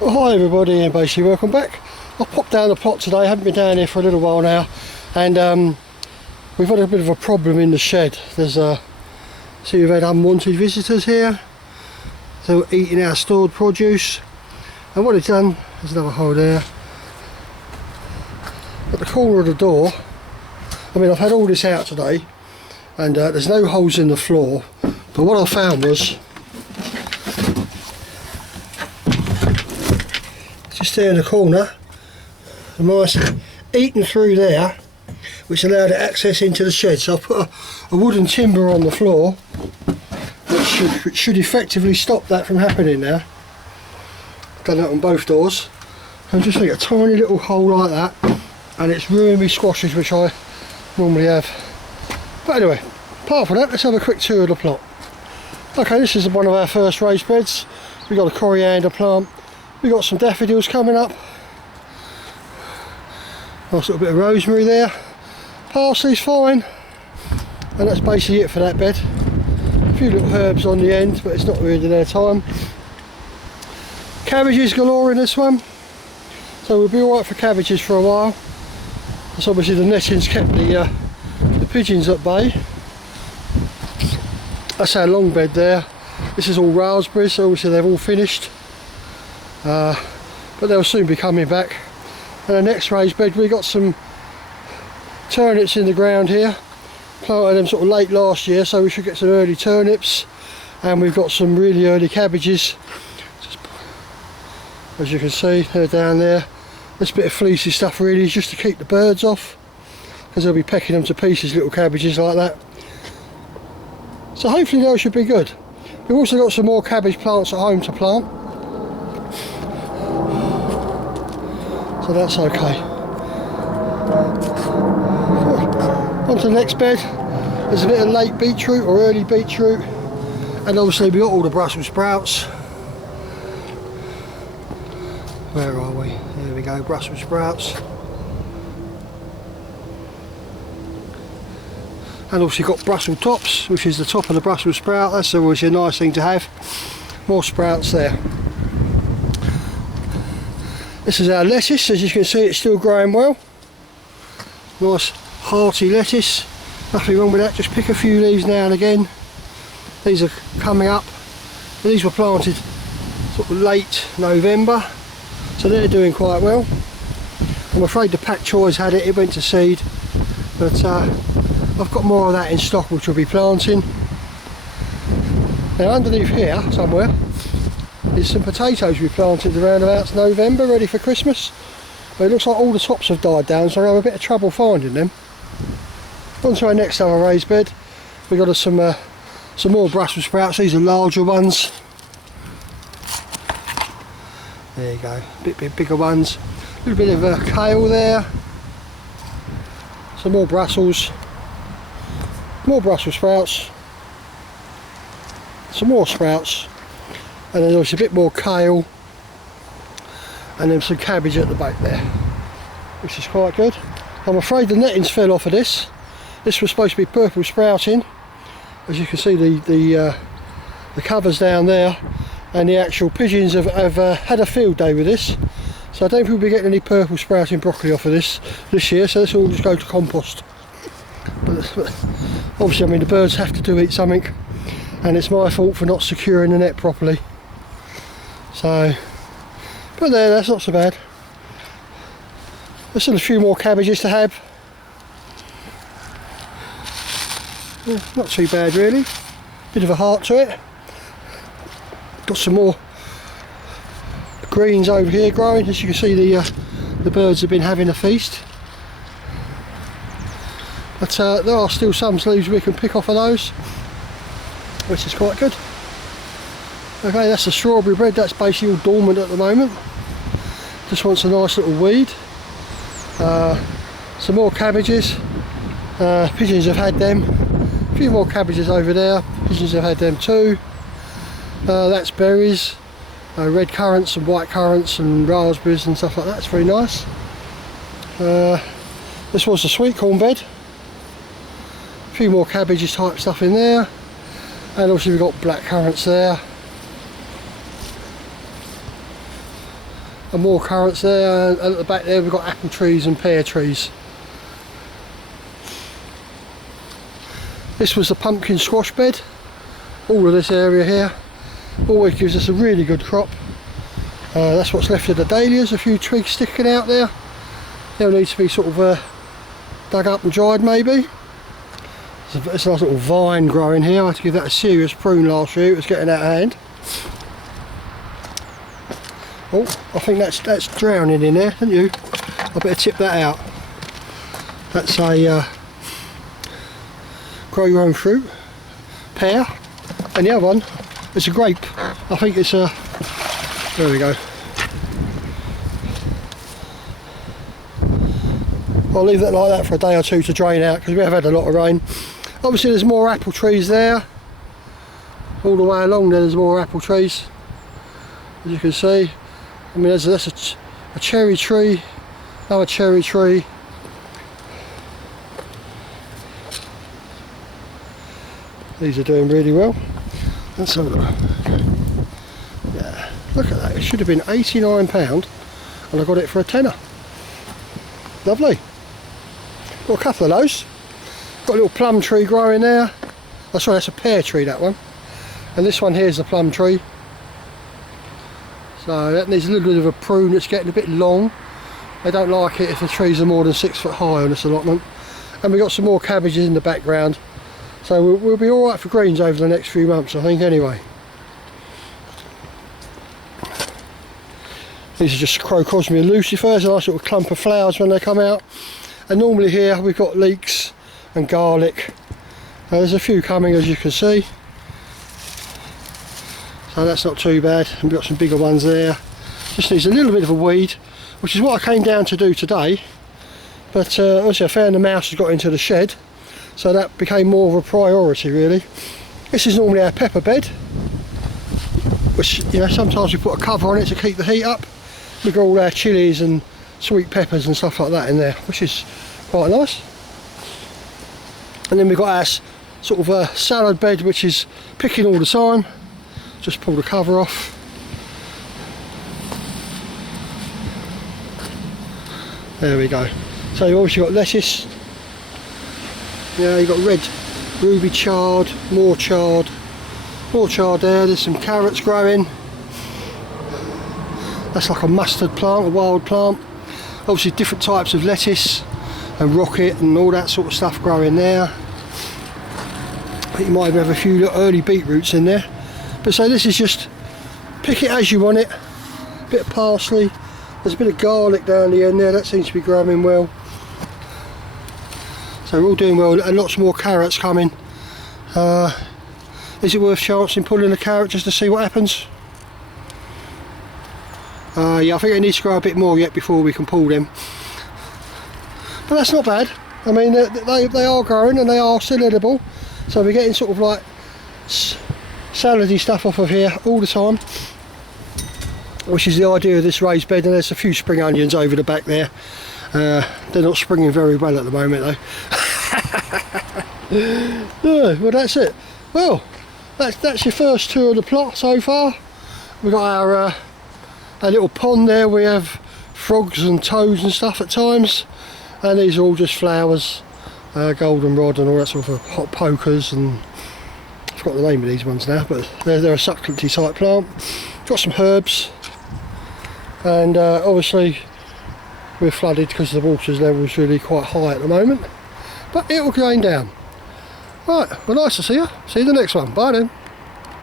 Well, hi everybody, and basically welcome back. I've popped down the plot today. I haven't been down here for a little while now, and we've had a bit of a problem in the shed. There's see, we've had unwanted visitors here. They're eating our stored produce, and what it's done, there's another hole there at the corner of the door. I mean, I've had all this out today, and there's no holes in the floor, but what I found was just there in the corner, the mice eaten through there, which allowed access into the shed. So I've put a wooden timber on the floor, which should effectively stop that from happening now. Done that on both doors. And just like a tiny little hole like that, and it's ruined me squashes, which I normally have. But anyway, apart from that, let's have a quick tour of the plot. Okay, this is one of our first raised beds. We've got a coriander plant. We've got some daffodils coming up. Nice little bit of rosemary there. Parsley's fine. And that's basically it for that bed. A few little herbs on the end, but it's not really their time. Cabbages galore in this one. So we'll be alright for cabbages for a while. That's obviously the netting's kept the pigeons at bay. That's our long bed there. This is all raspberries, so obviously they've all finished. But they'll soon be coming back. And the next raised bed, we got some turnips in the ground here. Planted them sort of late last year, so we should get some early turnips. And we've got some really early cabbages. As you can see, they're down there. This bit of fleecy stuff really is just to keep the birds off, because they'll be pecking them to pieces, little cabbages like that. So hopefully those should be good. We've also got some more cabbage plants at home to plant. So that's okay. On to the next bed. There's a bit of late beetroot or early beetroot, and obviously we've got all the Brussels sprouts. Where are we? There we go, Brussels sprouts. And also got Brussels tops, which is the top of the Brussels sprout. That's always a nice thing to have. More sprouts there. This is our lettuce. As you can see, it's still growing well. Nice hearty lettuce. Nothing wrong with that, just pick a few leaves now and again. These are coming up. These were planted sort of late November, so they're doing quite well. I'm afraid the pak choi's had it, it went to seed, but I've got more of that in stock which we'll be planting. Now underneath here somewhere is some potatoes we planted around about November, ready for Christmas. But it looks like all the tops have died down, so I have a bit of trouble finding them. On to our next other raised bed. We've got some more Brussels sprouts. These are larger ones. There you go, bit bigger ones. A little bit of kale there. Some more Brussels. More Brussels sprouts. Some more sprouts. And then there's a bit more kale. And then some cabbage at the back there, which is quite good. I'm afraid the nettings fell off of this. This was supposed to be purple sprouting. As you can see, the covers down there, and the actual pigeons have had a field day with this. So I don't think we'll be getting any purple sprouting broccoli off of this year, so this will all just go to compost. But obviously, I mean, the birds have to eat something, and it's my fault for not securing the net properly. So, but there, that's not so bad. There's still a few more cabbages to have. Yeah, not too bad really. Bit of a heart to it. Got some more greens over here growing. As you can see, the birds have been having a feast. But there are still some leaves we can pick off of those, which is quite good. Okay, that's the strawberry bread. That's basically all dormant at the moment. Just wants a nice little weed. Some more cabbages. Pigeons have had them. A few more cabbages over there. Pigeons have had them too. That's berries. Red currants and white currants and raspberries and stuff like that. It's very nice. This was the sweet corn bed. A few more cabbages type stuff in there. And obviously we've got black currants there. and more currants there, and at the back there we've got apple trees and pear trees. This was the pumpkin squash bed. All of this area here always gives us a really good crop. That's what's left of the dahlias, a few twigs sticking out there. They'll need to be sort of dug up and dried maybe. There's a nice little vine growing here. I had to give that a serious prune last year, it was getting out of hand. Oh, I think that's drowning in there, don't you? I better tip that out. That's a grow your own fruit, pear, and the other one is a grape. I think it's a, there we go. I'll leave that like that for a day or two to drain out because we have had a lot of rain. Obviously there's more apple trees there. All the way along there's more apple trees, as you can see. I mean that's a cherry tree, another cherry tree. These are doing really well. Let's have a look. Yeah, look at that. It should have been £89 and I got it for a tenner. Lovely. Got a couple of those. Got a little plum tree growing there. Oh, sorry, that's a pear tree, that one. And this one here is the plum tree. So that needs a little bit of a prune. It's getting a bit long. They don't like it if the trees are more than 6 foot high on this allotment. And we've got some more cabbages in the background. So we'll be alright for greens over the next few months, I think, anyway. These are just crocosmia lucifers, a nice little clump of flowers when they come out. And normally here we've got leeks and garlic. There's a few coming, as you can see. So that's not too bad. And we've got some bigger ones there. Just needs a little bit of a weed, which is what I came down to do today. But obviously I found the mouse has got into the shed. So that became more of a priority really. This is normally our pepper bed, which, you know, sometimes we put a cover on it to keep the heat up. We've got all our chilies and sweet peppers and stuff like that in there, which is quite nice. And then we've got our sort of a salad bed, which is picking all the time. Just pull the cover off. There we go. So you've obviously got lettuce. Yeah, you've got red ruby chard, more chard there. There's some carrots growing. That's like a mustard plant, a wild plant. Obviously different types of lettuce and rocket and all that sort of stuff growing there. But you might even have a few early beetroots in there. But so this is just pick it as you want it. A bit of parsley. There's a bit of garlic down the end there, that seems to be growing well. So we're all doing well, and lots more carrots coming. Is it worth chancing pulling a carrot just to see what happens? Yeah, I think it needs to grow a bit more yet before we can pull them. But that's not bad. I mean, they are growing and they are still edible. So we're getting sort of like salady stuff off of here all the time, which is the idea of this raised bed. And there's a few spring onions over the back there. They're not springing very well at the moment though. Yeah, well that's it. Well, that's your first tour of the plot so far. We've got our little pond there. We have frogs and toads and stuff at times, and these are all just flowers, goldenrod and all that sort of hot pokers, and I forgot the name of these ones now, but they're a succulenty type plant. Got some herbs, and obviously we're flooded because the water's level is really quite high at the moment, but it'll go down. Right, well, nice to see you. See you in the next one. Bye then.